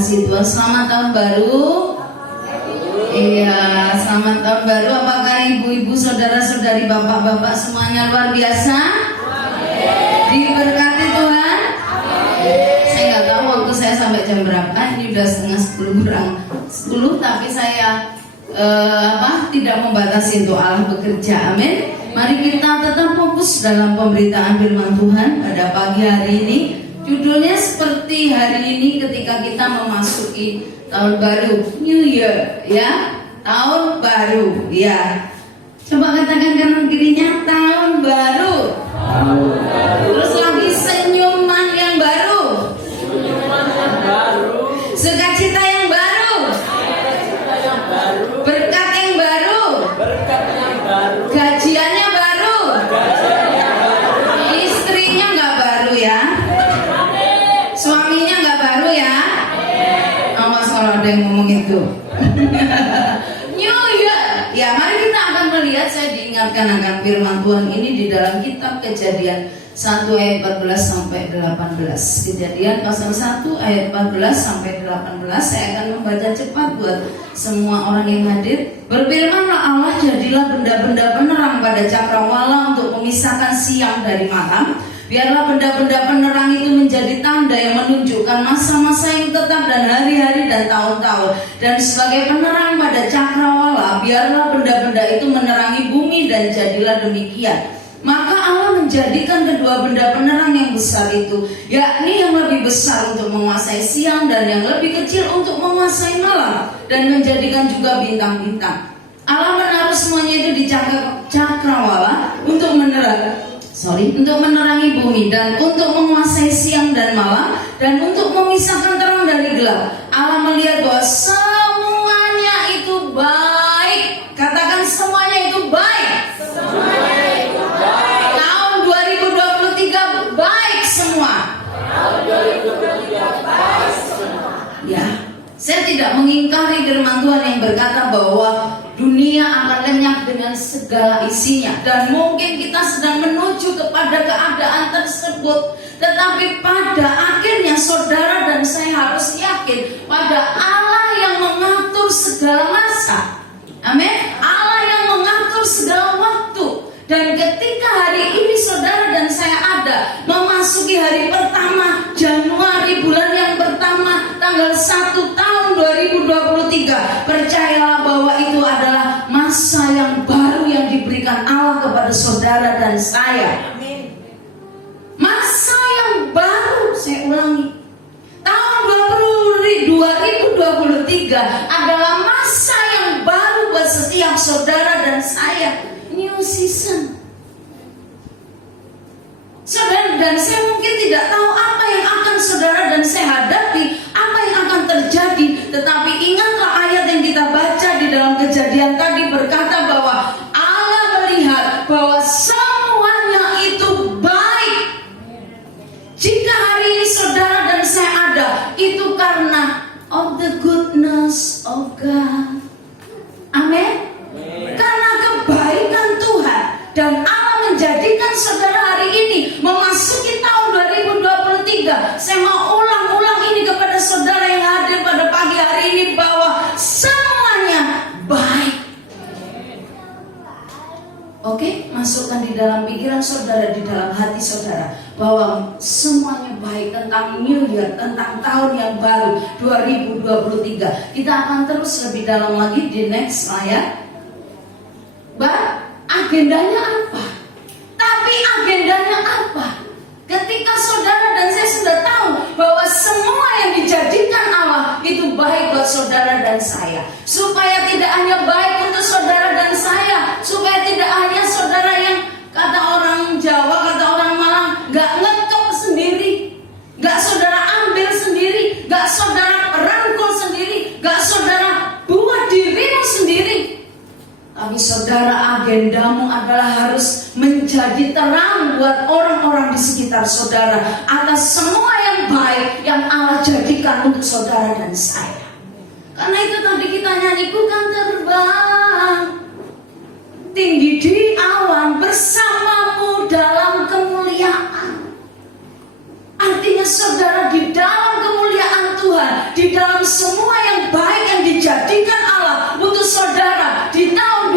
kasih Tuhan. Selamat tahun baru. Iya, selamat tahun baru. Apakah ibu-ibu, saudara-saudari, bapak-bapak semuanya luar biasa? Diberkati Tuhan. Saya nggak tahu waktu saya sampai jam berapa. Ini udah setengah 10 kurang 10, tapi saya tidak membatasi untuk Allah bekerja. Amin. Mari kita tetap fokus dalam pemberitaan firman Tuhan pada pagi hari ini. Judulnya seperti hari ini ketika kita memasuki tahun baru, New Year, ya, tahun baru, ya. Coba katakan kanan kirinya, tahun baru. Tahun baru. Terus lagi senyuman yang baru. Senyuman yang baru. Sukacita yang baru. Sukacita yang baru. Berkat yang baru. Berkat yang baru. Gajiannya baru. Gajiannya baru. Istrinya nggak baru ya. Suaminya nggak baru ya. Awas kalau ada yang ngomong itu. New Year. Ya, mari kita akan melihat. Saya diingatkan akan firman Tuhan ini di dalam kitab Kejadian 1 ayat 14 sampai 18. Kejadian pasal 1 ayat 14 sampai 18. Saya akan membaca cepat buat semua orang yang hadir. Berfirmanlah Allah, jadilah benda-benda penerang pada cakrawala untuk memisahkan siang dari malam. Biarlah benda-benda penerang itu menjadi tanda yang menunjukkan masa-masa yang tetap dan hari-hari dan tahun-tahun. Dan sebagai penerang pada cakrawala, biarlah benda-benda itu menerangi bumi, dan jadilah demikian. Maka Allah menjadikan kedua benda penerang yang besar itu, yakni yang lebih besar untuk menguasai siang dan yang lebih kecil untuk menguasai malam, dan menjadikan juga bintang-bintang. Allah menaruh semuanya itu di cakrawala untuk menerangi bumi, dan untuk menguasai siang dan malam, dan untuk memisahkan terang dari gelap. Allah melihat bahwa semuanya itu baik. Katakan semuanya itu baik. Semuanya itu baik. Tahun 2023 baik semua. Tahun 2023 baik semua. Ya, saya tidak mengingkari firman Tuhan yang berkata bahwa dunia akan lenyap dengan segala isinya, dan mungkin kita sedang menuju kepada keadaan tersebut. Tetapi pada akhirnya saudara dan saya harus yakin pada Allah yang mengatur segala masa. Amin. Allah yang mengatur segala waktu. Dan ketika hari ini saudara dan saya ada memasuki hari pertama Januari, bulan yang pertama, tanggal 1 tahun 2023, percayalah bahwa itu adalah masa yang baru yang diberikan Allah kepada saudara dan saya. Amin. Masa yang baru, saya ulangi, tahun 2023 adalah masa yang baru buat setiap saudara dan saya. New season. Saudara dan saya mungkin tidak tahu apa yang akan saudara dan saya hadapi, apa yang akan terjadi. Tetapi ingatlah ayat yang kita baca di dalam Kejadian tadi berkata bahwa Allah melihat bahwa semuanya itu baik. Jika hari ini saudara dan saya ada, itu karena of the goodness of God. Amin. Karena kebaikan Tuhan, dan Allah menjadikan saudara hari ini memasuki tahun 2023. Saya mau ulang ini kepada saudara yang hadir pada pagi hari ini bahwa semuanya baik. Oke, masukkan di dalam pikiran saudara, di dalam hati saudara, bahwa semuanya baik tentang New Year, tentang tahun yang baru 2023. Kita akan terus lebih dalam lagi di next ayat. Agendanya apa? Tapi agendanya apa? Ketika saudara dan saya sudah tahu bahwa semua yang dijadikan Allah itu baik buat saudara dan saya, supaya tidak hanya baik untuk saudara dan saya, supaya tidak hanya saudara yang kata orang Jawa, kata orang Malang, gak ngetok sendiri, gak saudara ambil sendiri, gak saudara rangkul sendiri, gak saudara buat dirimu sendiri. Tapi saudara, agendamu adalah harus menjadi terang buat orang-orang di sekitar saudara atas semua yang baik yang Allah jadikan untuk saudara dan saya. Karena itu tadi kita nyanyi, ku kan terbang tinggi di awan bersamamu dalam kemuliaan. Artinya saudara, di dalam kemuliaan Tuhan, di dalam semua yang baik yang dijadikan Allah untuk saudara di tahun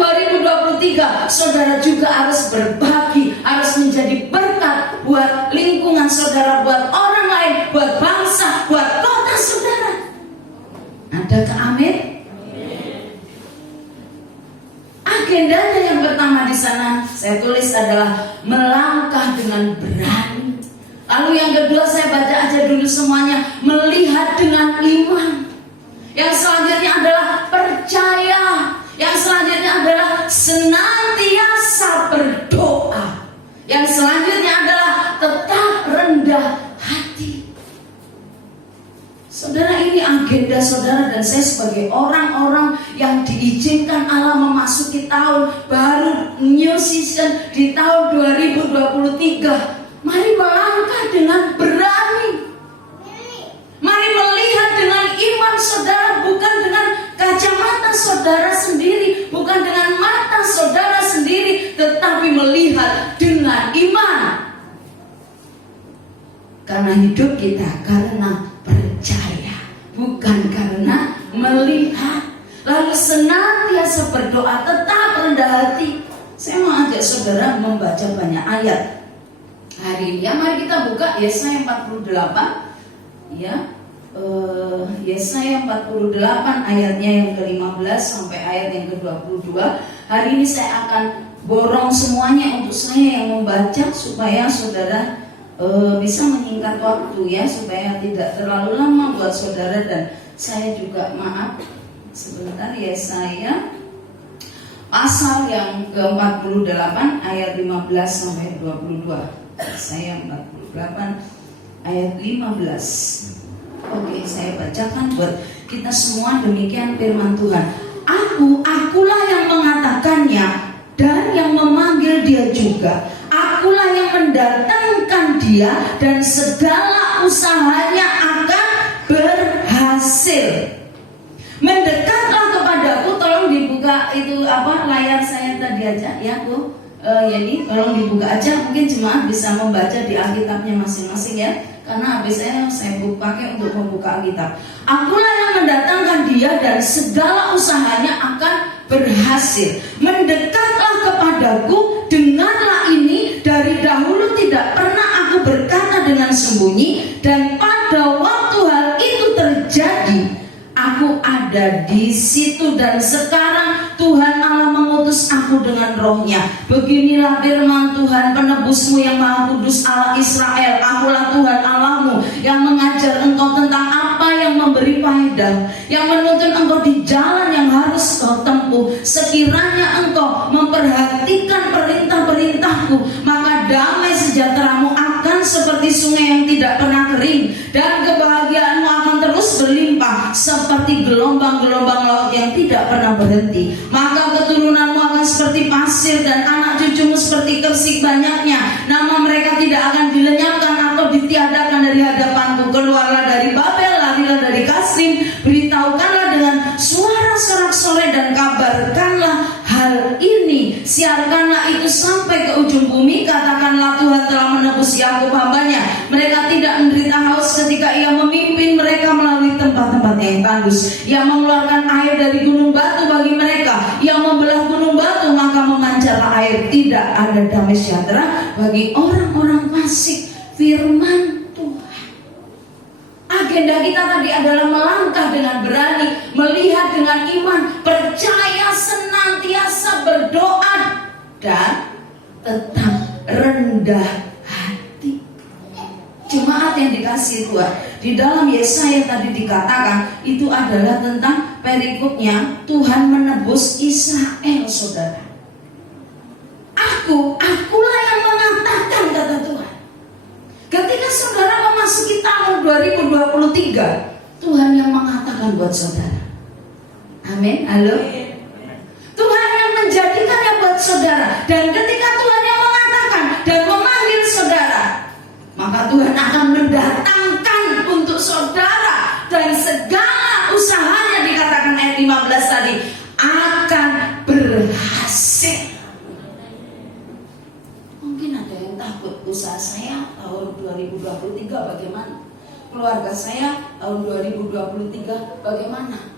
2023, saudara juga harus berbagi, harus menjadi berkat buat lingkungan saudara, buat orang lain, buat bangsa, buat kota saudara. Adakah amin? Agendanya yang pertama di sana saya tulis adalah melangkah dengan berani. Lalu yang kedua saya baca aja dulu semuanya, melihat dengan iman. Yang selanjutnya adalah percaya. Yang selanjutnya adalah senantiasa berdoa. Yang selanjutnya adalah tetap rendah hati. Saudara, ini agenda saudara dan saya sebagai orang-orang yang diizinkan Allah memasuki tahun baru, new season di tahun 2023. Mari melangkah dengan berani. Mari melihat dengan iman saudara, bukan dengan kacamata saudara sendiri, bukan dengan mata saudara sendiri, tetapi melihat dengan iman. Karena hidup kita karena percaya, bukan karena melihat. Lalu senantiasa berdoa, tetap rendah hati. Saya mau ajak saudara membaca banyak ayat hari ini. Ya, mari kita buka Yesaya 48. Ya, Yesaya 48 ayatnya yang ke-15 sampai ayat yang ke-22. Hari ini saya akan borong semuanya untuk saya yang membaca supaya saudara bisa menyingkat waktu ya, supaya tidak terlalu lama buat saudara dan saya juga. Maaf sebentar. Yesaya pasal yang ke-48 ayat 15 sampai 22. Yesaya 48 ayat 15. Oke, saya bacakan buat kita semua. Demikian firman Tuhan. Akulah yang mengatakannya dan yang memanggil dia juga. Akulah yang mendatangkan dia dan segala usahanya akan berhasil. Mendekatlah kepadaku. Tolong dibuka itu layar saya tadi aja ya Bu. Yani tolong dibuka aja. Mungkin jemaat bisa membaca di Alkitabnya masing-masing ya. Karena habis saya pakai untuk membuka Alkitab. Akulah yang mendatangkan dia dan segala usahanya akan berhasil. Mendekatlah kepadaku, dengarlah ini. Dari dahulu tidak pernah aku berkata dengan sembunyi, dan pada waktu hal itu terjadi, aku ada di situ. Dan sekarang Tuhan Allah mengutus aku dengan rohnya. Beginilah firman Tuhan penebusmu yang maha kudus, Allah Israel. Akulah Tuhan Allahmu yang mengajar engkau tentang apa yang memberi faedah, yang menuntun engkau di jalan yang harus kau tempuh. Sekiranya engkau memperhatikan perintah-perintahku, maka damai sejahteramu akan seperti sungai yang tidak pernah kering, dan kebahagiaanmu akan terus berlimpah seperti gelombang-gelombang laut yang tidak pernah berhenti. Maka keturunanmu akan seperti pasir dan anak cucumu seperti kersik banyaknya. Nama mereka tidak akan dilenyapkan atau ditiadakan dari hadapanku. Keluarlah dari Babel, larilah dari Kasrim, beritahukanlah dengan suara sorak-sorai dan kabarkanlah hal ini. Siarkanlah itu sampai ke ujung bumi. Katakanlah Tuhan telah menebus Yakub hambanya. Mereka tidak menderita haus ketika ia memimpin mereka melalui tempat-tempat yang tandus. Ia mengeluarkan air dari gunung batu bagi mereka. Ia membelah gunung batu, maka memancarlah air. Tidak ada damai sejahtera bagi orang-orang fasik. Firman Tuhan. Agenda kita tadi adalah melangkah dengan berani, melihat dengan iman, percaya, senantiasa berdoa, dan tetap rendah hati. Jemaat yang dikasihi Tuhan, di dalam Yesaya tadi dikatakan itu adalah tentang perikopnya Tuhan menebus Israel, saudara. Akulah yang mengatakan, kata Tuhan. Ketika saudara memasuki tahun 2023, Tuhan yang mengatakan buat saudara. Amin. Halo. Tuhan yang menjadikannya buat saudara. Dan ketika Tuhan yang mengatakan dan memanggil saudara, maka Tuhan akan mendatangkan untuk saudara, dan segala usahanya, dikatakan ayat 15 tadi, akan berhasil. Mungkin ada yang takut, usaha saya tahun 2023 keluarga saya tahun 2023 bagaimana?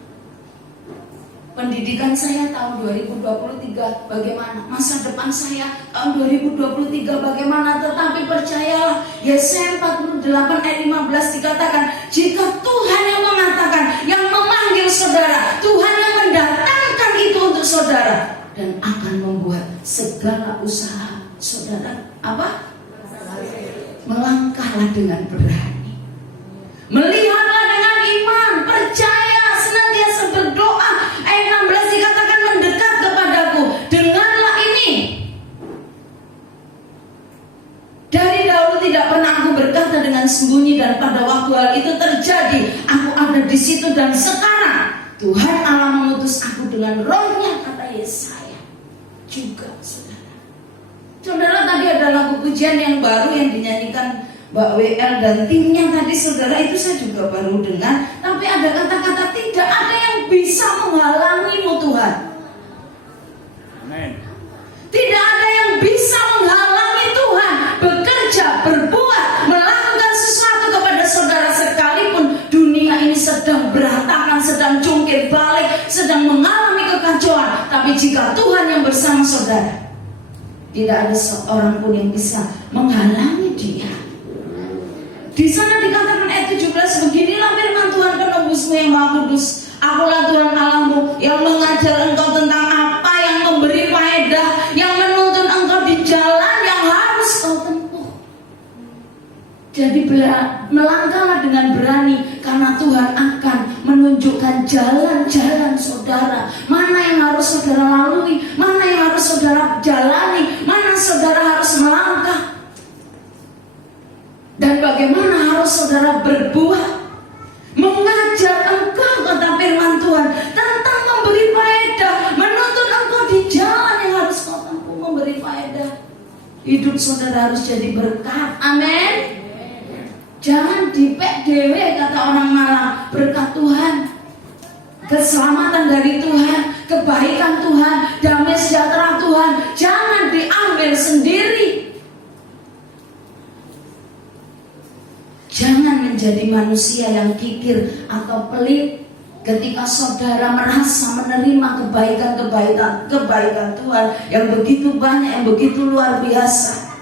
Pendidikan saya tahun 2023 bagaimana? Masa depan saya tahun 2023 bagaimana? Tetapi percayalah, Yesaya 48 ayat 15 dikatakan, jika Tuhan yang mengatakan, yang memanggil saudara, Tuhan yang mendatangkan itu untuk saudara, dan akan membuat segala usaha saudara apa? Melangkahlah dengan berani, melihatlah dengan iman, percaya, senantiasa berdoa. Ayat 16 dikatakan, mendekat kepadaku denganlah ini. Dari dahulu tidak pernah aku berkata dengan sembunyi, dan pada waktu hal itu terjadi aku ada di situ, dan sekarang Tuhan Allah mengutus aku dengan rohnya, kata Yesaya juga. Saudara, tadi ada lagu pujian yang baru yang dinyanyikan Mbak WL dan timnya tadi, saudara, itu saya juga baru dengar. Tapi ada kata-kata, tidak ada yang bisa menghalangimu Tuhan. Amin. Tidak ada yang bisa menghalangi Tuhan bekerja, berbuat, melakukan sesuatu kepada saudara, sekalipun dunia ini sedang berantakan, sedang jungkir balik, sedang mengalami kekacauan. Tapi jika Tuhan yang bersama saudara, tidak ada seorang pun yang bisa menghalangi dia. Di sana dikatakan ayat 17, beginilah firman Tuhan penebusmu yang Maha Kudus. Akulah Tuhan Allahmu yang mengajar engkau tentang apa yang memberi faedah, yang menuntun engkau di jalan yang harus kau tempuh. Jadi melangkahlah dengan berani, karena Tuhan akan menunjukkan jalan-jalan saudara. Mana yang harus saudara lalui, mana yang harus saudara jalani, mana saudara harus melangkah, dan bagaimana harus saudara berbuat. Mengajar engkau, kata firman Tuhan, tentang memberi faedah, menuntun engkau di jalan yang harus kau tempuh, memberi faedah. Hidup saudara harus jadi berkat. Amin. Jangan dipek dewe, kata orang Malang. Berkat Tuhan, keselamatan dari Tuhan, kebaikan Tuhan, damai sejahtera Tuhan, jangan diambil sendiri. Jangan menjadi manusia yang kikir atau pelit ketika saudara merasa menerima kebaikan Tuhan yang begitu banyak, yang begitu luar biasa.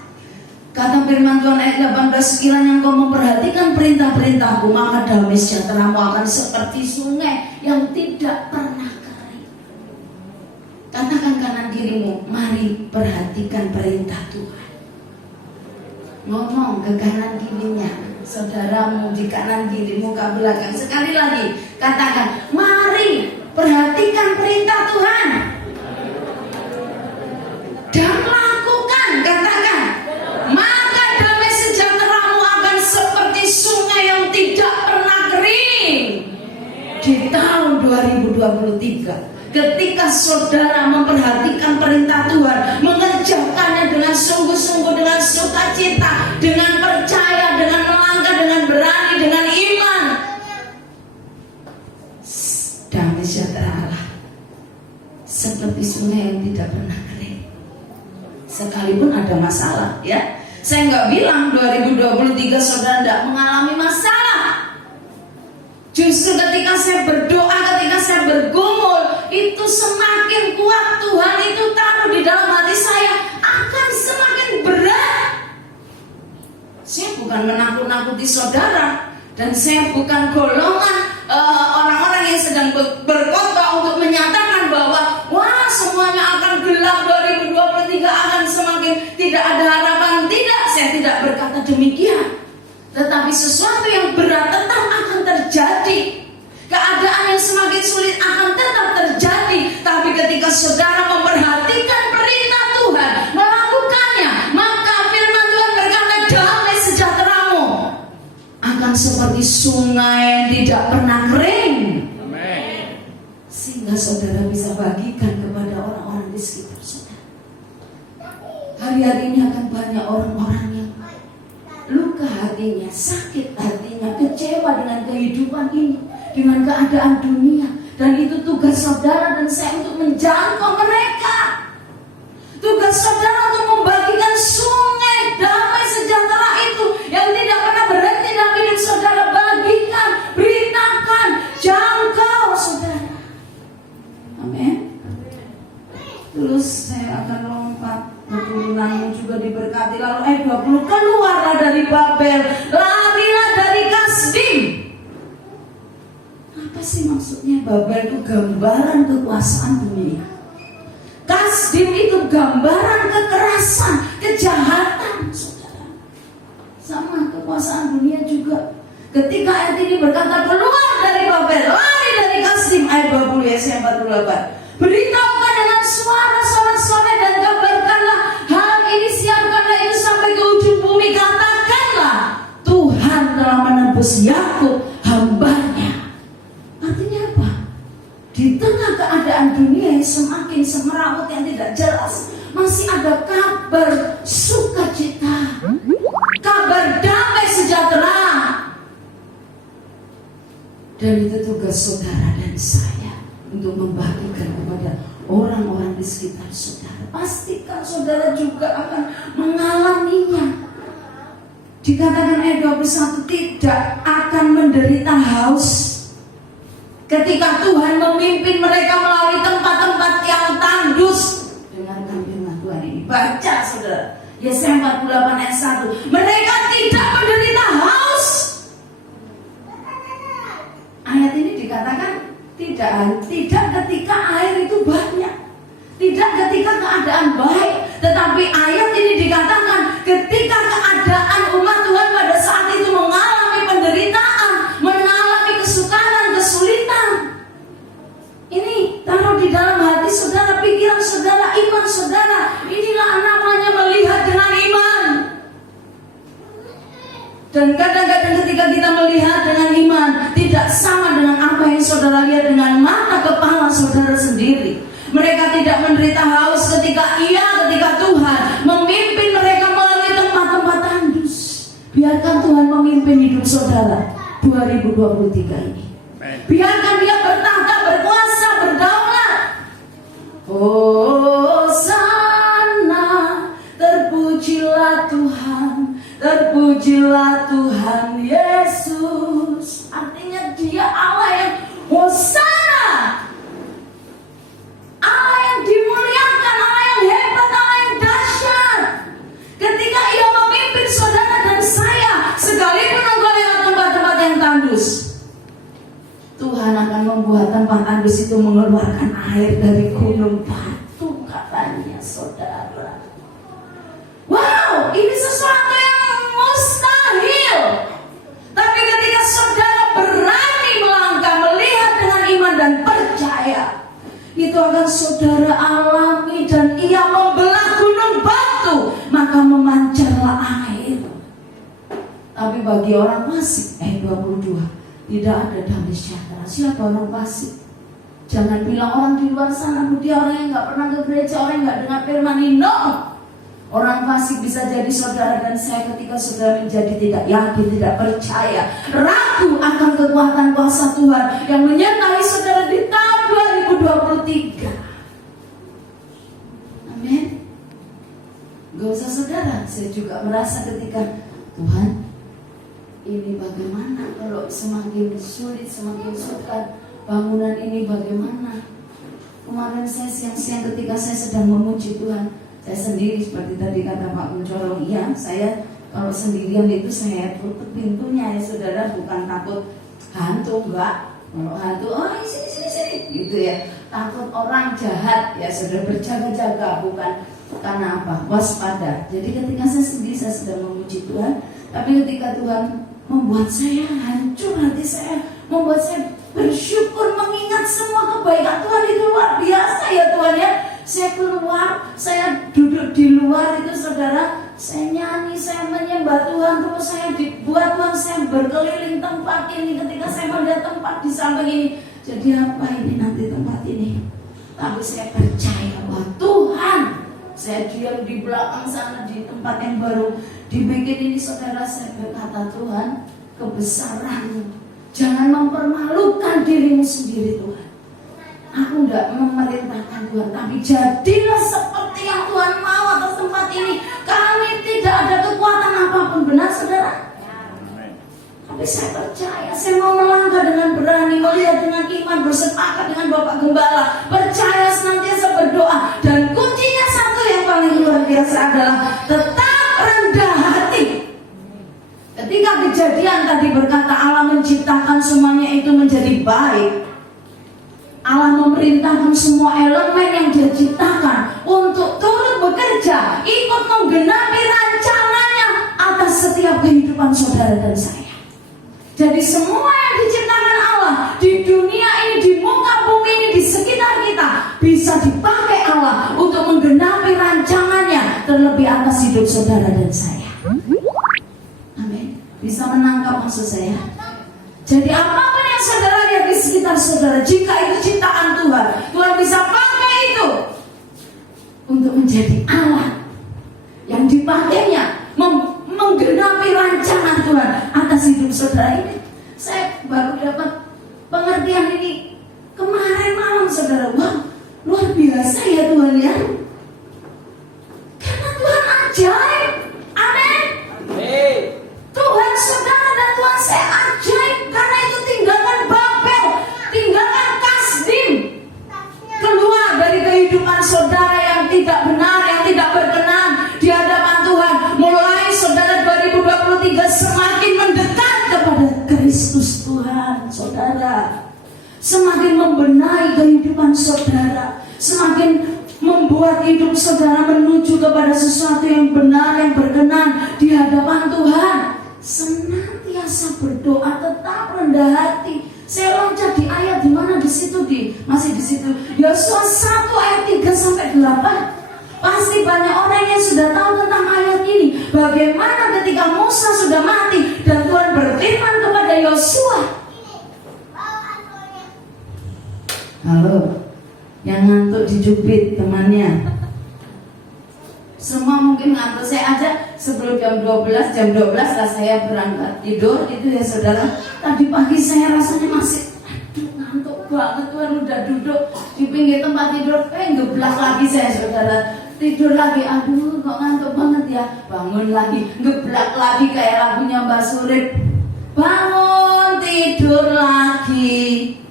Kata firman Tuhan ayat 18, sekiranya engkau memperhatikan perintah-perintahku, maka damai sejahteramu akan seperti sungai yang tidak pernah kering. Katakan kanan dirimu, mari perhatikan perintah Tuhan. Ngomong ke kanan kirinya, saudaramu di kanan kiri, muka belakang. Sekali lagi, katakan, mari perhatikan perintah Tuhan dan lakukan. Katakan, maka damai sejahteramu akan seperti sungai yang tidak pernah kering. Di tahun 2023, ketika saudara memperhatikan perintah Tuhan, mengerjakannya dengan sungguh-sungguh, dengan sukacita, dengan percaya, dengan melangkah, dengan berani, dengan iman, damai sejahtera Allah seperti sungai yang tidak pernah kering. Sekalipun ada masalah, ya, saya nggak bilang 2023 saudara tidak mengalami masalah. Justru ketika saya berdoa, ketika saya bergumul, itu semakin kuat Tuhan itu taruh di dalam hati saya, akan semakin berat. Saya bukan menakut-nakuti saudara, dan saya bukan golongan orang-orang yang sedang berkhotbah untuk menyatakan bahwa wah semuanya akan gelap, 2023 akan semakin tidak ada harapan. Tidak, saya tidak berkata demikian. Tetapi sesuatu yang berat tetap akan terjadi. Keadaan yang semakin sulit akan tetap terjadi. Tapi ketika saudara memperhatikan perintah Tuhan, melakukannya, maka firman Tuhan berkata, damai sejahteramu akan seperti sungai yang tidak pernah kering. Amin. Sehingga saudara bisa bagikan kepada orang-orang di sekitar saudara. Hari-hari ini akan banyak orang-orang yang luka hatinya, sakit hatinya, kecewa dengan kehidupan ini, dengan keadaan dunia. Dan itu tugas saudara dan saya untuk menjangkau mereka. Tugas saudara untuk membagikan sungai damai sejahtera itu yang tidak pernah berhenti dalam hidup saudara. terus saya akan lompat, keturunanmu juga diberkati. Lalu ayat 20, keluarlah dari Babel, larilah dari Kasdim. Apa sih maksudnya? Babel itu gambaran kekuasaan dunia. Kasdim itu gambaran kekerasan, kejahatan, saudara. Sama kekuasaan dunia juga. Ketika ayat ini berkata keluar dari Babel, lari dari Kasdim, ayat 20 Yesaya 48. Beritahukan dengan suara sorak-sorai dan kabarkanlah hal ini, siapkanlah itu sampai ke ujung bumi. Katakanlah Tuhan telah menebus Yakub hambanya. Artinya apa? Di tengah keadaan dunia yang semakin semerawut yang tidak jelas, masih ada kabar sukacita, kabar damai sejahtera. Dan itu tugas saudara dan saya untuk membagikan kepada orang-orang di sekitar saudara. Pastikan saudara juga akan mengalaminya. Dikatakan ayat 21, tidak akan menderita haus ketika Tuhan memimpin mereka melalui tempat-tempat yang tandus. Dengarkan firman Tuhan ini, baca saudara. Yesaya 48 ayat 1. Mereka tidak menderita haus. Ayat ini dikatakan tidak ketika air itu banyak, tidak ketika keadaan baik, tetapi ayat ini dikatakan ketika keadaan umat Tuhan pada saat itu mengalami penderitaan, mengalami kesukaran, kesulitan. Ini taruh di dalam hati saudara, pikiran saudara, iman saudara. Inilah namanya melihat dengan iman. Dan kadang-kadang ketika kita melihat dengan iman, tidak sama dengan apa yang saudara lihat dengan mata kepala saudara sendiri. Mereka tidak menderita haus ketika Tuhan memimpin mereka melalui tempat-tempat tandus. Biarkan Tuhan memimpin hidup saudara 2023 ini. Biarkan Dia bertahta, berkuasa, berdaulat. Hosana, terpujilah Tuhan, terpujilah Tuhan Yesus. Artinya Dia Allah yang Hosana, Allah yang dimuliakan, Allah yang hebat, Allah yang dahsyat. Ketika Ia memimpin saudara dan saya, sekalipun engkau lewat tempat-tempat yang tandus, Tuhan akan membuat tempat tandus itu mengeluarkan air dari gunung batu, katanya saudara. Wow, ini sesuatu yang mustahil. Tapi ketika saudara berani melangkah, melihat dengan iman dan percaya, itu akan saudara alami. Dan Ia membelah gunung batu, maka memancarlah air. Tapi bagi orang fasik, 22, tidak ada damai sejahtera. Siapa orang fasik? Jangan bilang orang di luar sana, dia orang yang gak pernah ke gereja, orang yang gak dengar firman ini. No. Orang fasik bisa jadi saudara dan saya ketika saudara menjadi tidak yakin, tidak percaya, ragu akan kekuatan kuasa Tuhan yang menyertai saudara di tahun 2023. Amin. Gak usah saudara, saya juga merasa ketika Tuhan, ini bagaimana kalau semakin sulit, semakin sukar bangunan ini bagaimana? Kemarin saya siang-siang ketika saya sedang memuji Tuhan, saya sendiri seperti tadi kata Pak Kuncoro, iya saya kalau sendirian itu saya tutup pintunya ya saudara, bukan takut hantu, enggak. Kalau hantu, oh sini gitu ya, takut orang jahat ya saudara, berjaga-jaga, bukan karena apa? Waspada. Jadi ketika saya sendiri saya sedang memuji Tuhan, tapi ketika Tuhan membuat saya hancur hati saya, membuat saya bersyukur mengingat semua kebaikan Tuhan itu luar biasa ya Tuhan ya. Saya keluar, saya duduk di luar itu saudara, saya nyanyi, saya menyembah Tuhan, terus saya dibuat Tuhan, saya berkeliling tempat ini. Ketika saya melihat tempat di samping ini, jadi apa ini nanti tempat ini? Tapi saya percaya bahwa Tuhan, saya diam di belakang sana di tempat yang baru dibikin ini saudara, saya berkata Tuhan, kebesaran-Mu, jangan mempermalukan dirimu sendiri Tuhan. Aku tidak memerintahkan Tuhan, tapi jadilah seperti yang Tuhan mau atas tempat ini. Kami tidak ada kekuatan apapun, benar saudara? Tapi saya percaya, saya mau melangkah dengan berani, melihat dengan iman, bersepakat dengan Bapak Gembala, percaya senantiasa berdoa, dan adalah tetap rendah hati. Ketika Kejadian tadi berkata Allah menciptakan semuanya itu menjadi baik, Allah memerintahkan semua elemen yang Dia ciptakan untuk turut bekerja, ikut menggenapi rancangannya atas setiap kehidupan saudara dan saya. Jadi semua yang diciptakan Allah di dunia ini, di muka bumi ini, di sekitar kita bisa dipakai Allah untuk menggenapi rancangannya, terlebih atas hidup saudara dan saya. Amin. Bisa menangkap maksud saya? Jadi apapun yang saudara lihat di sekitar saudara, jika itu ciptaan Tuhan, Tuhan bisa pakai itu untuk menjadi alat yang dipakainya menggenapi rancangan Tuhan atas hidup saudara ini. Saya baru dapat pengertian ini kemarin malam saudara. Wah, luar biasa ya Tuhan ya. Karena Tuhan ajaib. Amin. Tuhan saudara dan Tuhan saya ajaib. Karena itu tinggalkan Babel, tinggalkan Kasdim, keluar dari kehidupan saudara yang tidak benar, yang tidak berkenan di hadapan Tuhan. Mulai saudara 2023 semakin mendekat kepada Kristus Tuhan saudara, semakin membenahi kehidupan saudara, semakin membuat hidup saudara menuju kepada sesuatu yang benar, yang berkenan di hadapan Tuhan. Senantiasa berdoa, tetap rendah hati. Saya loncat di ayat di mana di situ masih di situ. Yosua 1 ayat 3 sampai 8. Pasti banyak orang yang sudah tahu tentang ayat ini. Bagaimana ketika Musa sudah mati dan Tuhan berfirman kepada Yosua. Halo, yang ngantuk dijubit temannya. Semua mungkin ngantuk. Saya aja sebelum jam 12 lah saya berangkat tidur itu ya saudara. Tadi pagi saya rasanya masih ngantuk banget. Tuhan udah duduk di pinggir tempat tidur, ngeblak lagi saya saudara. Tidur lagi, aduh kok ngantuk banget ya. Bangun lagi, ngeblak lagi kayak lagunya Mbak Surip. Bangun tidur lagi.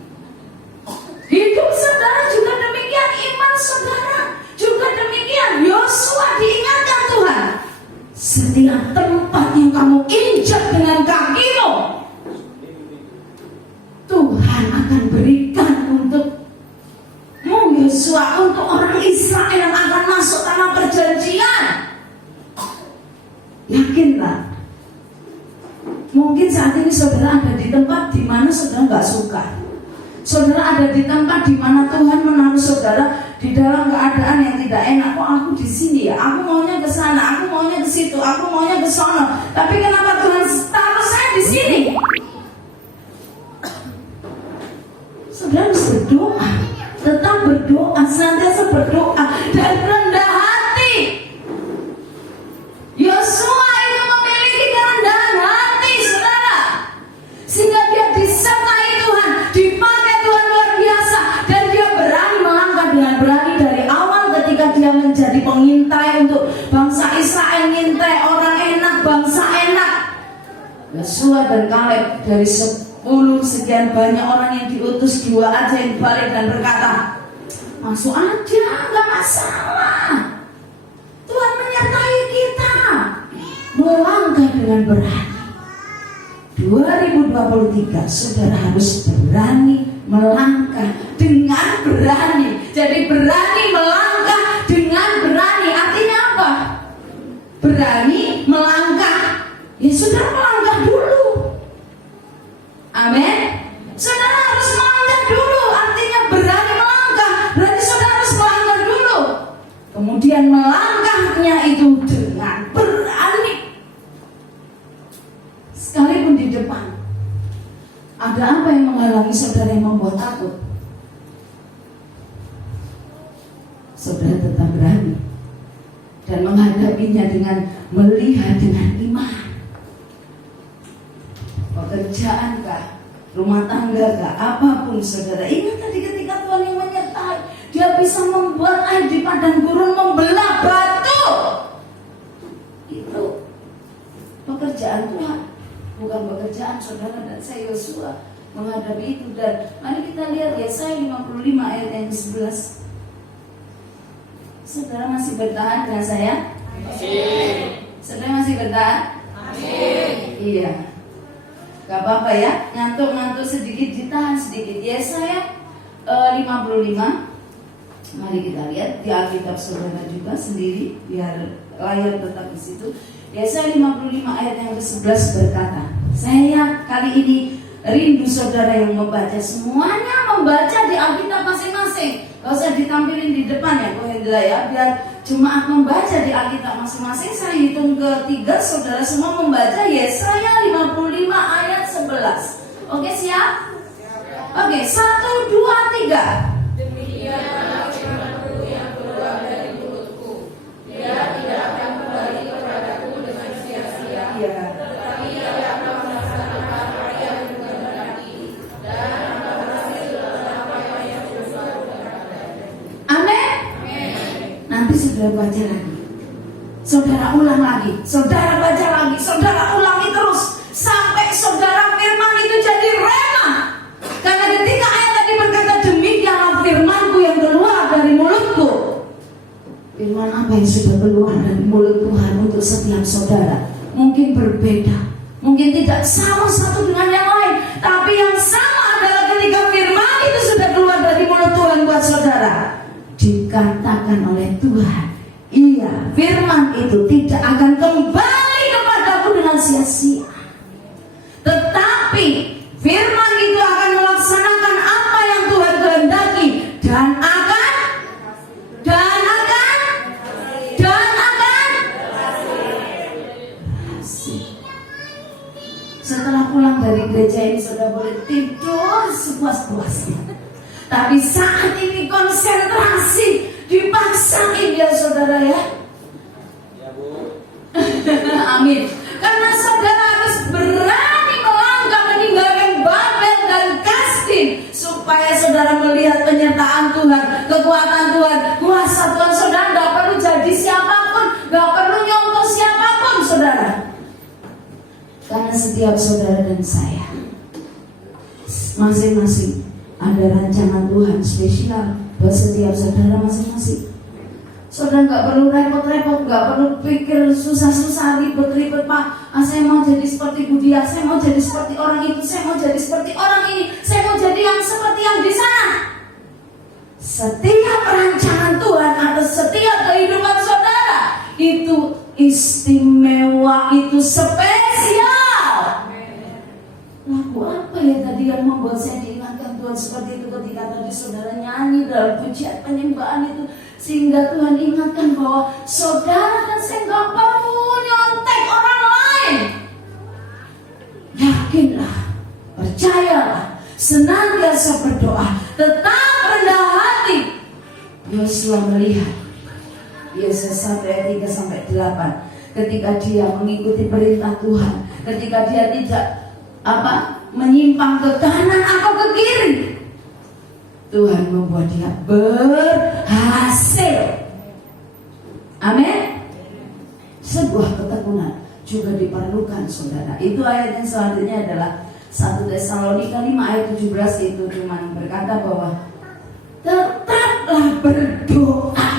Hidup saudara juga demikian, iman saudara juga demikian. Yosua diingatkan Tuhan, setiap tempat yang kamu injak dengan kakimu, Tuhan akan berikan untukmu Yosua, untuk orang Israel yang akan masuk tanah perjanjian. Yakinlah. Mungkin saat ini saudara ada di tempat di mana saudara nggak suka. Saudara ada di tempat di mana Tuhan menaruh saudara di dalam keadaan yang tidak enak. Kok aku di sini ya? Aku maunya ke sana, aku maunya ke situ, aku maunya ke sana. Tapi kenapa Tuhan taruh saya di sini? Saudara harus berdoa, tetap berdoa, senantiasa berdoa dan rendah hati. Yosua itu memiliki kerendahan hati, saudara, sehingga dia disertai Tuhan, dipakai Tuhan luar biasa, dan dia berani melangkah dengan berani dari awal ketika dia menjadi pengintai untuk bangsa Israel, ngintai orang enak, bangsa enak. Yosua dan Kaleb dari 10 sekian banyak orang yang diutus, 2 aja yang balik dan berkata, masuk aja, gak masalah. Tuhan menyertai kita. Melangkah dengan berani. 2023 saudara harus berani melangkah dengan berani. Jadi berani melangkah dengan berani. Artinya apa? Berani melangkah. Ya saudara melangkah dulu. Amin. Saudara harus melangkah dulu. Artinya berani melangkah. Berarti saudara harus melangkah dulu. Kemudian melangkahnya itu dengan berani. Sekalipun di depan ada apa yang menghalangi saudara yang membuat takut, saudara tetap berani dan menghadapinya dengan melihat dengan iman. Pekerjaan kah, rumah tangga kah, apapun saudara, ingat tadi ketika Tuhan yang menyertai, dia bisa membuat air di padang gurun membelah batu. Itu pekerjaan Tuhan, bukan pekerjaan saudara dan saya. Yosua menghadapi itu. Dan mari kita lihat Yesaya 55 ayat yang ke-11. Saudara masih bertahan dengan saya? Saudara masih bertahan? Iya. Gak apa-apa ya, ngantuk-ngantuk sedikit, ditahan sedikit. Yesaya 55. Mari kita lihat di Alkitab saudara juga sendiri, biar layar tetap di situ. Yesaya 55 ayat yang ke-11 berkata, saya kali ini rindu saudara yang membaca, semuanya membaca di Alkitab masing-masing. Gak usah ditampilin di depan ya, Bu Hendra ya, biar jemaat membaca di Alkitab masing-masing. Saya hitung ketiga, saudara semua membaca Yesaya 55 ayat 11. Oke, siap? Oke, 1, 2, 3. Demikianlah firman-Mu yang keluar dari mulutku, dia tidak akan kembali kepadaku dengan sia-sia, tetapi ia akan melaksanakan apa yang dikehendaki dan akan berhasil dalam apa yang Tuhan kehendaki. Amin. Nanti saudara baca lagi, saudara ulang lagi, saudara baca lagi, saudara ulangi terus sampai saudara firman itu jadi rema. Karena ketika ayat tadi berkata demikianlah firman-Ku yang keluar dari mulutku, firman apa yang sudah keluar dari mulut Tuhan untuk setiap saudara mungkin berbeda, mungkin tidak sama satu dengan yang lain, tapi yang sama adalah ketika firman itu sudah keluar dari mulut Tuhan buat saudara, dikatakan oleh Tuhan, iya, firman itu tidak akan kembali kepadaku dengan sia-sia, tetapi firman itu akan melaksanakan apa yang Tuhan kehendaki dan akan berhasil. Setelah pulang dari gereja ini sudah boleh tidur sepuas-puasnya. Tapi saat ini konsentrasi dipaksain ya saudara ya. Ya Bu. Amin. Karena saudara harus berani melangkah meninggalkan Babel dan Kastin, supaya saudara melihat penyertaan Tuhan, kekuatan Tuhan, kuasa Tuhan. Saudara gak perlu jadi siapapun, gak perlu nyontoh siapapun saudara. Karena setiap saudara dan saya masing-masing ada rancangan Tuhan spesial buat setiap saudara masing-masing. Saudara nggak perlu repot-repot, nggak perlu pikir susah-susah, ribet-ribet, Pak. Saya mau jadi seperti Budia, saya mau jadi seperti orang itu, saya mau jadi seperti orang ini, saya mau jadi yang seperti yang di sana. Setiap rancangan Tuhan atas setiap kehidupan saudara itu istimewa, itu spesial. Lagu apa ya tadi yang membuat saya diingatkan Tuhan seperti itu ketika tadi saudara nyanyi dalam pujian penyembahan itu, sehingga Tuhan ingatkan bahwa saudara dan saya gak perlu nyontek orang lain. Yakinlah, percayalah, senantiasa berdoa, tetap rendah hati. Yosua melihat Yesaya 1 ayat 3 sampai 8, ketika dia mengikuti perintah Tuhan, ketika dia tidak menyimpang ke kanan atau ke kiri, Tuhan membuat dia berhasil. Amin. Sebuah ketekunan juga diperlukan saudara. Itu ayat yang selanjutnya adalah 1 Tesalonika 5 ayat 17. Itu cuma berkata bahwa tetaplah berdoa.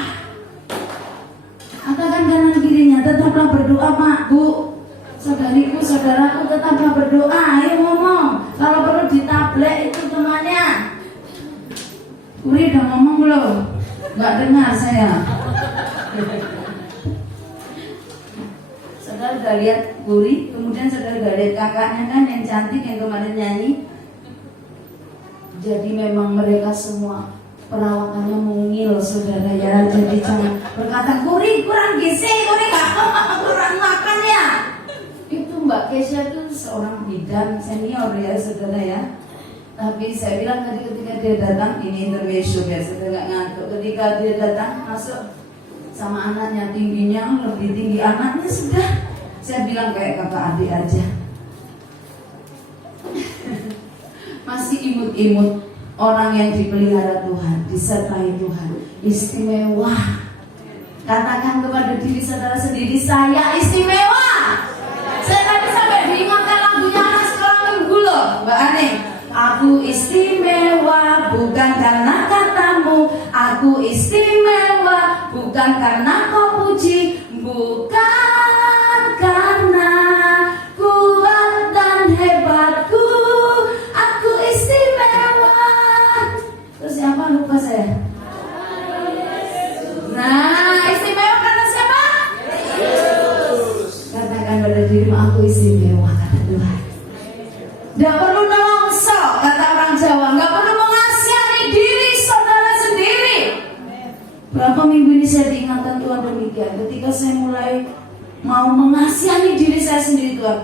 Katakan kanan kirinya, tetaplah berdoa Pak, Bu, saudariku, saudaraku, tetaplah berdoa. Ayo ngomong. Kalau perlu ditablek itu temannya. Uri udah ngomong belum? Gak dengar saya. Saudara udah lihat Uri, kemudian saudara udah lihat kakaknya kan yang cantik yang kemarin nyanyi. Jadi memang mereka semua perawakannya mungil saudara ya. Jadi jangan berkata Uri kurang gizi, Uri kurang makan ya. Itu Mbak Kesha itu seorang bidan senior ya saudara ya. Tapi saya bilang tadi ketika dia datang, ini intermezzo ya, sudah gak ngantuk. Ketika dia datang masuk sama anaknya, tingginya lebih tinggi anaknya sudah. Saya bilang kayak kakak adik aja. Masih imut-imut, orang yang dipelihara Tuhan, disertai Tuhan, istimewa. Katakan kepada diri saudara sendiri, saya istimewa. Saya tadi sampai diingatkan lagunya Anak Sekolah Minggu loh, Mbak Ane. Aku istimewa bukan karena katamu, aku istimewa bukan karena kau puji, bukan karena kuat dan hebatku, aku istimewa. Terus siapa lupa saya? Nah, istimewa karena siapa? Katakan pada dirimu, aku istimewa kata Tuhan. Tidak perlu nelongso, kata orang Jawa. Nggak perlu mengasihani diri saudara sendiri. Berapa minggu ini saya diingatkan Tuhan demikian. Ketika saya mulai mau mengasihani diri saya sendiri, Tuhan,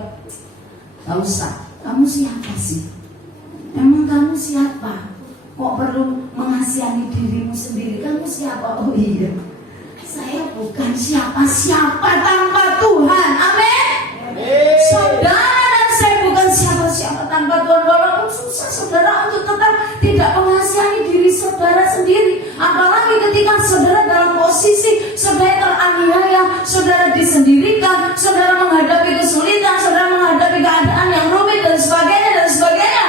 gak usah. Kamu siapa sih? Emang kamu siapa? Kok perlu mengasihani dirimu sendiri? Kamu siapa? Oh iya, saya bukan siapa-siapa tanpa Tuhan. Amin. Saudara dan saya bukan siapa-siapa tanpa Tuhan. Walaupun susah saudara untuk tetap tidak mengasihani diri saudara sendiri. Apalagi ketika saudara dalam posisi saudara teraniaya, saudara disendirikan, saudara menghadapi kesulitan, saudara menghadapi keadaan yang rumit dan sebagainya dan sebagainya.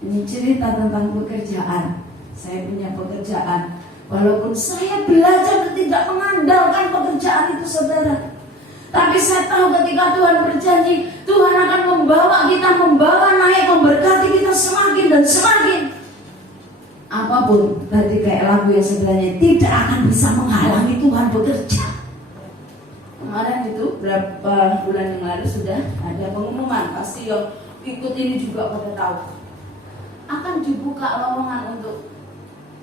Ini cerita tentang pekerjaan. Saya punya pekerjaan. Walaupun saya belajar tidak mengandalkan pekerjaan itu saudara, tapi saya tahu ketika Tuhan berjanji, Tuhan akan membawa kita, membawa naik, memberkati kita semakin dan semakin. Apapun, tadi kayak lagu yang sebenarnya tidak akan bisa menghalangi Tuhan bekerja. Kemarin itu berapa bulan yang lalu sudah ada pengumuman, pasti yang ikut ini juga pada tahu. Akan dibuka lowongan untuk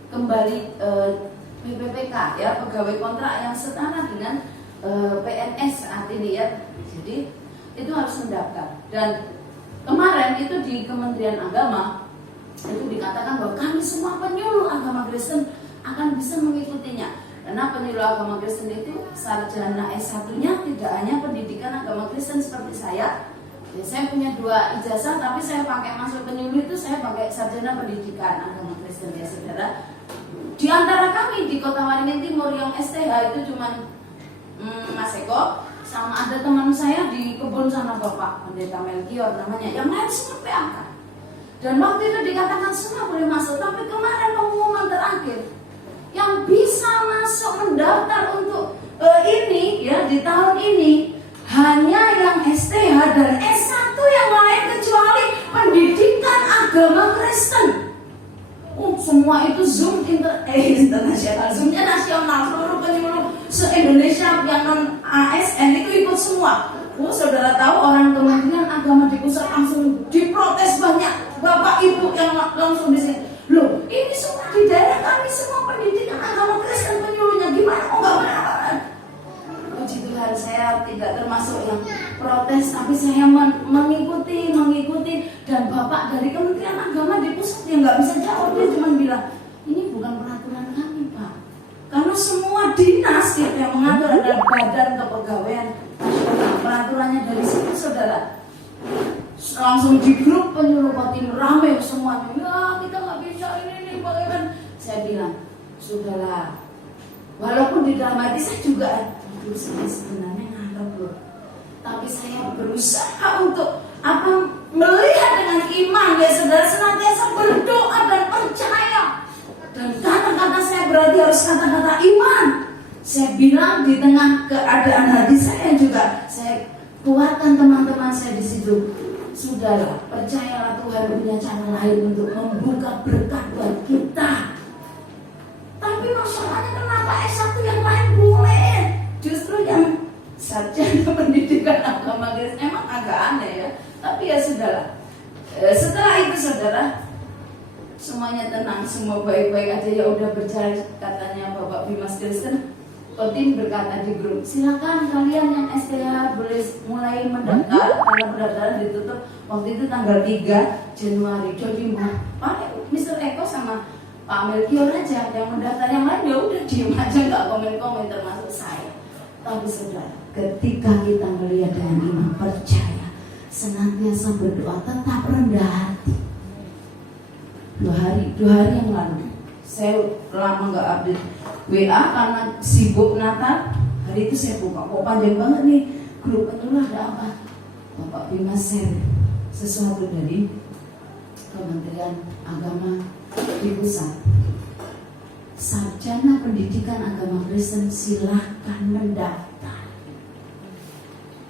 kembali PPPK ya, pegawai kontrak yang setara dengan PNS saat ini ya. Jadi itu harus mendaftar. Dan kemarin itu di Kementerian Agama itu dikatakan bahwa kami semua penyuluh agama Kristen akan bisa mengikutinya. Karena penyuluh agama Kristen itu sarjana S1-nya tidak hanya pendidikan agama Kristen seperti saya. Ya, saya punya 2 ijazah, tapi saya pakai masuk penyuluh itu saya pakai sarjana pendidikan agama Kristen ya saudara. Di antara kami di Kota Waringin Timur yang STH itu cuma Mas Eko, sama ada teman saya di kebun sana Bapak Pendeta Melkior namanya, yang lain semua PAK. Dan waktu itu dikatakan semua boleh masuk, tapi kemarin pengumuman terakhir yang bisa masuk mendaftar untuk ini ya di tahun ini hanya yang STH dan S1 yang lain kecuali pendidikan agama Kristen. Semua itu Zoom internasional, Zoomnya nasional, seluruh penyuluh se-Indonesia yang non ASN itu ikut semua. Saudara tahu orang Kementerian Agama di pusat langsung diprotes banyak bapak ibu yang langsung di sini. Loh, ini semua di daerah kami semua pendidikan agama Kristen penyuluhnya, gimana kok nggak benar? Puji Tuhan, saya tidak termasuk yang protes, tapi saya mengikuti dan bapak dari Kementerian Agama di pusat yang nggak bisa jawab, dia cuma bilang ini bukan peraturan kami Pak, karena semua dinas yang mengatur adalah Badan Kepegawaian Nasional, peraturannya dari situ saudara. Langsung di grup penyuluh Patim rame semuanya, ya kita nggak bisa ini bagaimana. Saya bilang sudahlah, walaupun di dalam hati saya juga sebenarnya ngantuk loh, tapi saya berusaha untuk melihat dengan iman ya saudara, senantiasa berdoa dan percaya. Dan kata-kata saya berarti harus kata-kata iman. Saya bilang di tengah keadaan hati saya juga, saya kuatkan teman-teman saya di situ. Sudahlah, percayalah Tuhan punya cara lain untuk membuka berkat buat kita. Tapi masalahnya kenapa S1 yang lain boleh? Justru yang sarjana pendidikan agama Kristen emang agak aneh ya. Tapi ya sudahlah. Setelah itu saudara, semuanya tenang, semua baik-baik aja, ya udah berjalan katanya Bapak Bimas Kristen. Kodim berkata di grup, silakan kalian yang STH boleh mulai mendaftar, karena pendaftaran ditutup waktu itu tanggal 3 Januari. Jadi Pak Mr. Eko sama Pak Melkior aja yang mendaftar, yang lain ya udah diem aja nggak komen-komen termasuk saya. Tapi saudara, ketika kita melihat dengan iman percaya, senantiasa berdoa, tetap rendah hati. 2 hari yang lalu saya lama nggak update WA karena sibuk Natal. Hari itu saya buka, kok panjang banget nih grup penyuluh, ada apa? Bapak Bimas share sesuatu dari Kementerian Agama di pusat. sarjana pendidikan agama Kristen silahkan mendaftar.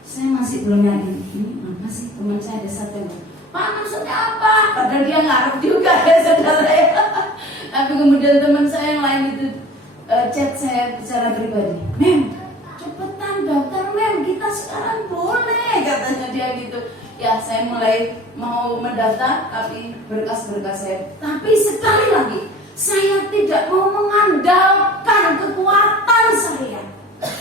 Saya masih belum yakin, ini apa sih? Teman saya ada satu yang Pak, maksudnya apa? Padahal dia ngarep juga ya saudara ya. Tapi kemudian teman saya yang lain itu chat saya secara pribadi, Mem, cepetan daftar Mem, kita sekarang boleh, katanya dia gitu. Ya saya mulai mau mendaftar, tapi berkas-berkas saya. Tapi sekali lagi, saya tidak mau mengandalkan kekuatan saya.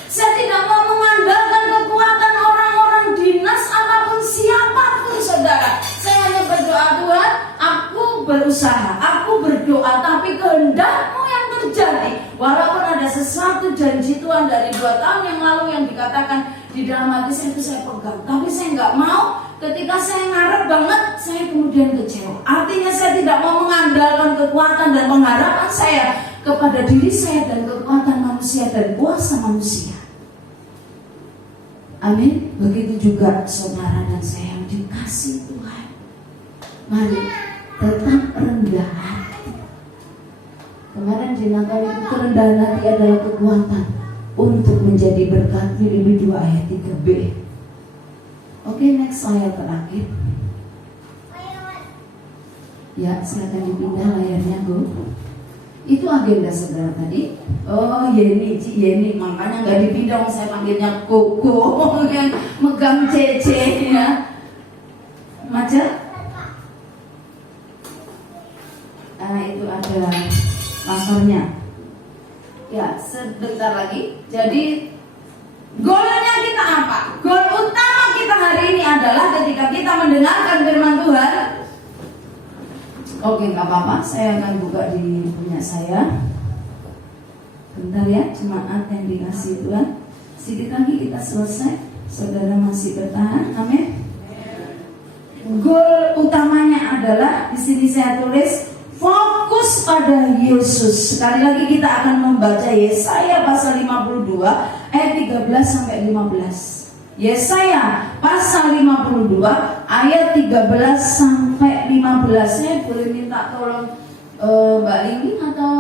Saya tidak mau mengandalkan kekuatan orang-orang dinas ataupun siapapun saudara. Saya hanya berdoa, Tuhan, aku berusaha, aku berdoa, tapi kehendak-Mu yang terjadi. Walaupun ada sesuatu janji Tuhan dari 2 tahun yang lalu yang dikatakan di dalam hati saya itu saya pegang, tapi saya nggak mau. Ketika saya ngarep banget, saya kemudian kecewa. Artinya saya tidak mau mengandalkan kekuatan dan pengharapan saya kepada diri saya dan kekuatan manusia dan kuasa manusia. Amin. Begitu juga saudara dan saya yang dikasihi Tuhan. Mari tetap rendah hati. Kemarin di Natal itu kerendahan hati adalah kekuatan untuk menjadi berkat. Filipi 2 ayat 3b. Oke, next ayat terakhir. Ya, silakan dipindah layarnya, Bu. Itu agenda saudara tadi. Oh, Yeni, makanya nggak dipindah. Saya panggilnya Koko yang megang CC ya. Maca. Itu ada pakarnya. Ya, sebentar lagi. Jadi golnya kita apa? Gol utama kita hari ini adalah ketika kita mendengarkan firman Tuhan. Oke, nggak apa-apa. Saya akan buka di punya saya. Bentar ya, jemaat yang dikasih Tuhan. Sedikit lagi kita selesai. Saudara masih bertahan. Amin. Gol utamanya adalah di sini saya tulis fokus pada Yesus. Sekali lagi kita akan membaca Yesaya pasal 52 ayat 13 sampai 15. Yesaya pasal 52 ayat 13 sampai 15. Saya boleh minta tolong Mbak Lini atau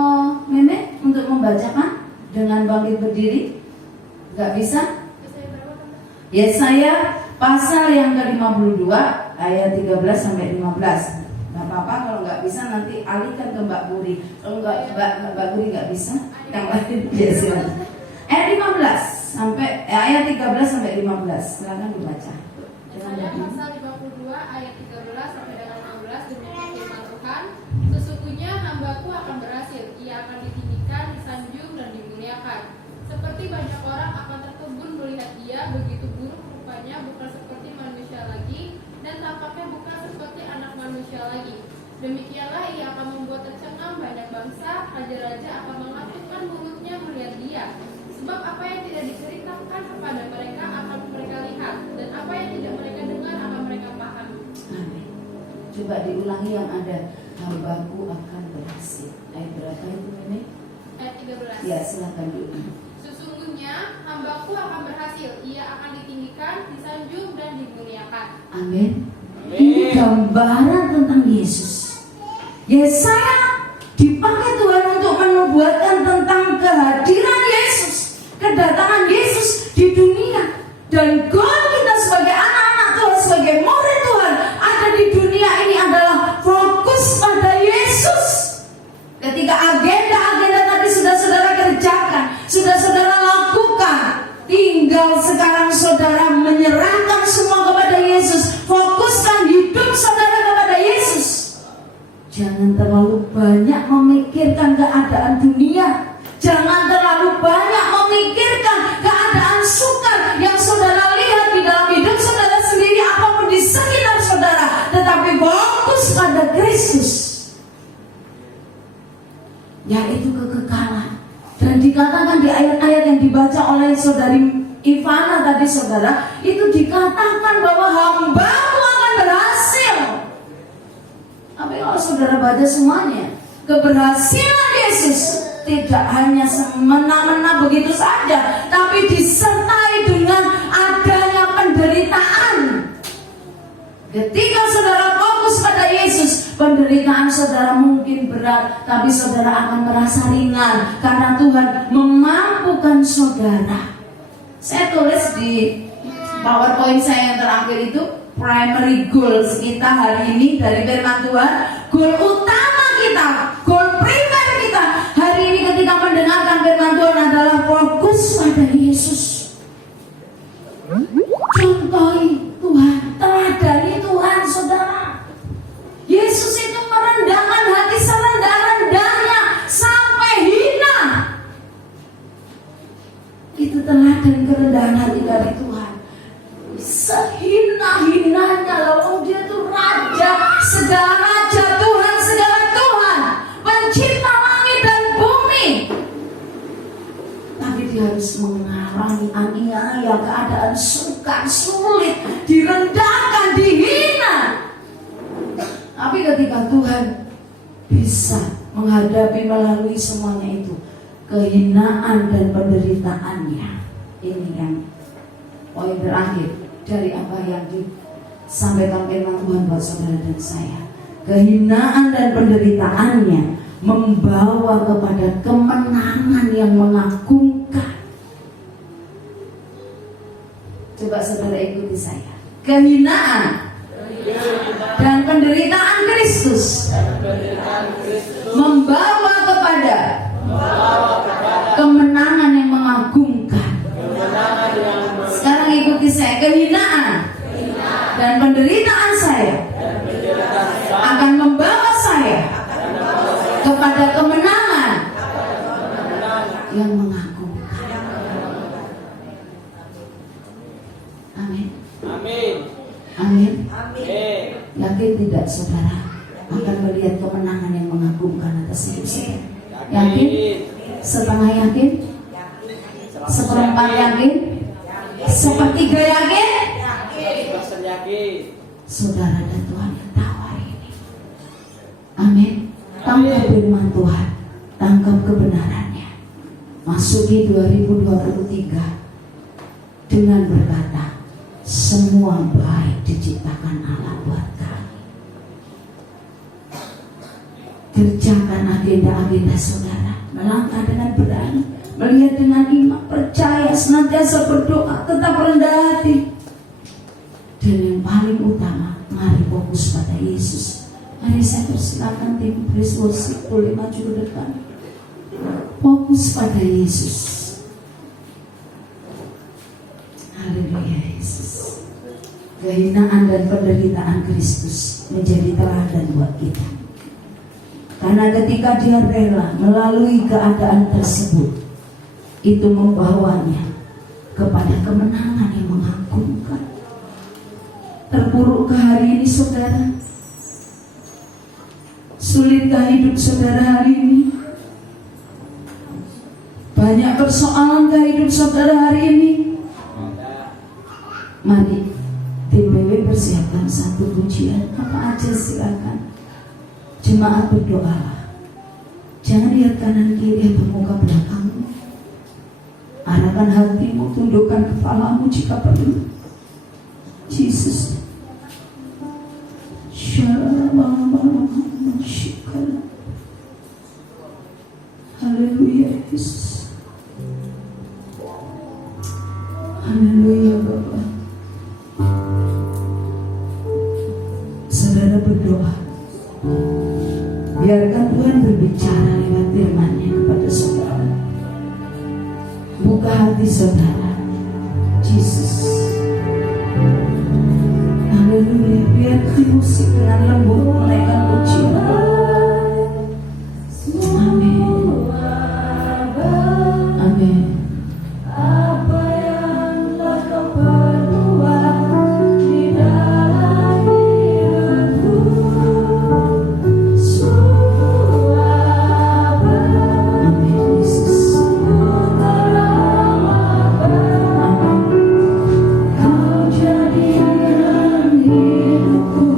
Meme untuk membacakan dengan bangkit berdiri? Gak bisa? Yesaya pasal yang ke-52 ayat 13 sampai 15. Gak apa-apa kalau nggak bisa nanti alihkan ke Mbak Puri. Kalau Mbak Puri nggak bisa, yang lain ya silakan. Ayat 15 sampai ayat 13 sampai 15. Silakan dibaca. Yesaya pasal 52 ayat 13 sampai dengan 15. Demikian firman Tuhan, sesungguhnya hambaku akan berhasil, ia akan ditinggikan, disanjung dan dimuliakan. Seperti banyak orang akan terkebun melihat dia, begitu buruk rupanya, bukan seperti manusia lagi, dan tampaknya bukan seperti anak manusia lagi. Demikianlah ia akan membuat tercengang banyak bangsa, raja-raja akan mengatupkan mulutnya melihat dia. Sebab apa yang tidak diceritakan kepada mereka akan mereka lihat, dan apa yang tidak mereka dengar akan mereka pahami. Amin. Coba diulangi yang ada, hambaku akan berhasil. Ayat berapa itu ini? Ayat 13. Ya, silakan diulangi. Sesungguhnya hambaku akan berhasil, ia akan ditinggikan, disanjung dan dimuliakan. Amin. Ini gambaran tentang Yesus. Yesaya dipakai Tuhan untuk menubuatkan tentang kehadiran Yesus, kedatangan Yesus di dunia. Dan goal kita sebagai anak-anak Tuhan, sebagai murid Tuhan ada di dunia ini adalah fokus pada Yesus. Ketika agenda-agenda tadi sudah saudara kerjakan, sudah saudara lakukan, tinggal sekarang saudara menyerahkan semua kepada Yesus. Fokuskan hidup saudara kepada Yesus. Jangan terlalu banyak memikirkan keadaan dunia. Jangan terlalu banyak memikirkan keadaan sukar yang saudara lihat di dalam hidup saudara sendiri apapun di sekitar saudara. Tetapi fokus pada Kristus, yaitu kekekalan. Dan dikatakan di ayat-ayat yang dibaca oleh saudari Ivana tadi saudara, itu dikatakan bahwa hambaku akan berhasil. Tapi kalau saudara baca semuanya, keberhasilan Yesus tidak hanya semena-mena begitu saja, tapi disertai dengan adanya penderitaan. Ketika saudara fokus pada Yesus, Penderitaan saudara mungkin berat, tapi saudara akan merasa ringan karena Tuhan memampukan saudara. Saya tulis di PowerPoint saya yang terakhir itu primary goals kita hari ini dari firman Tuhan. Goal utama kita, goal primer kita hari ini ketika mendengarkan firman Tuhan adalah fokus pada Yesus. Contohi Tuhan, teladani Tuhan saudara. Yesus itu merendahkan hati serendah-rendahnya sampai hina. Itu teladan kerendahan hati dari Tuhan. Sehina-hinanya loh, dia itu raja, segala raja, Tuhan segala Tuhan, pencipta langit dan bumi. Tapi dia harus mengalami aniaya, keadaan sukar, sulit, direndahkan, dihina. Tapi ketika Tuhan bisa menghadapi melalui semuanya itu, kehinaan dan penderitaannya, ini yang poin terakhir dari apa yang disampaikan firman Tuhan buat saudara dan saya. Kehinaan dan penderitaannya membawa kepada kemenangan yang mengagumkan. Coba saudara ikuti saya. Kehinaan dan penderitaan Kristus membawa kepada kemenangan yang mengagumkan. Sekarang ikuti saya. Kehinaan dan penderitaan saya akan membawa saya kepada kemenangan yang mengagumkan. Amin. Amin. Amin. Amin. Yakin tidak saudara akan melihat kemenangan yang mengagumkan atas hidup saudara? Yakin? Setengah yakin? Seperempat yakin? Sepertiga yakin? Saudara dan Tuhan yang tahu hari ini. Amin. Tangkap firman Tuhan, tangkap kebenarannya. Masuki 2023 dengan berkata, semua baik diciptakan Allah buat kami. Kerjakan agenda-agenda saudara, melangkah dengan berani, melihat dengan iman, percaya, senantiasa berdoa, tetap rendah hati. Dan yang paling utama, mari fokus pada Yesus. Mari saya persilakan tim praise worship boleh maju ke depan. Fokus pada Yesus. Haleluya Yesus. Kehinaan dan penderitaan Kristus menjadi teladan buat kita. Karena ketika dia rela melalui keadaan tersebut, itu membawanya kepada kemenangan yang mengagumkan. Terpurukkah hari ini saudara? Sulitkah hidup saudara hari ini? Banyak persoalankah hidup saudara hari ini? Mari tim BW persiapkan satu pujian. Apa aja silakan. Jemaat berdoa. Jangan lihat kanan kiri atau muka belakangmu. Arahkan hatimu, tundukkan kepalamu jika perlu. Jesus. Haleluya Yesus. Haleluya Bapa. Saudara berdoa. Biarkan Tuhan berbicara lewat firman-Nya kepada saudara. Buka hati saudara. Jesus. Haleluya. Biar musik dengan lembut menaikkan pujian. Amin. Amin. Apa yang telah kau perbuat di dalam hidupku, semua Amin Yesus. Kau jadikan hidupku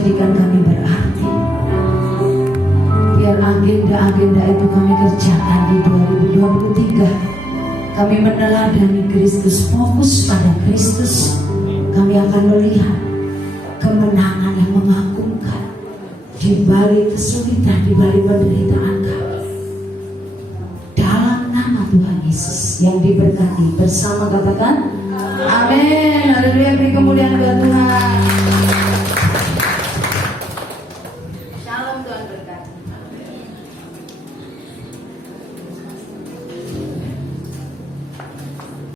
jadikan kami berarti. Biar agenda-agenda itu kami kerjakan di 2023. Kami meneladani Kristus, fokus pada Kristus. Kami akan melihat kemenangan yang mengagumkan di balik kesulitan, di balik penderitaan kami. Dalam nama Tuhan Yesus yang diberkati bersama, katakan amin. Haleluya, beri kemuliaan buat Tuhan.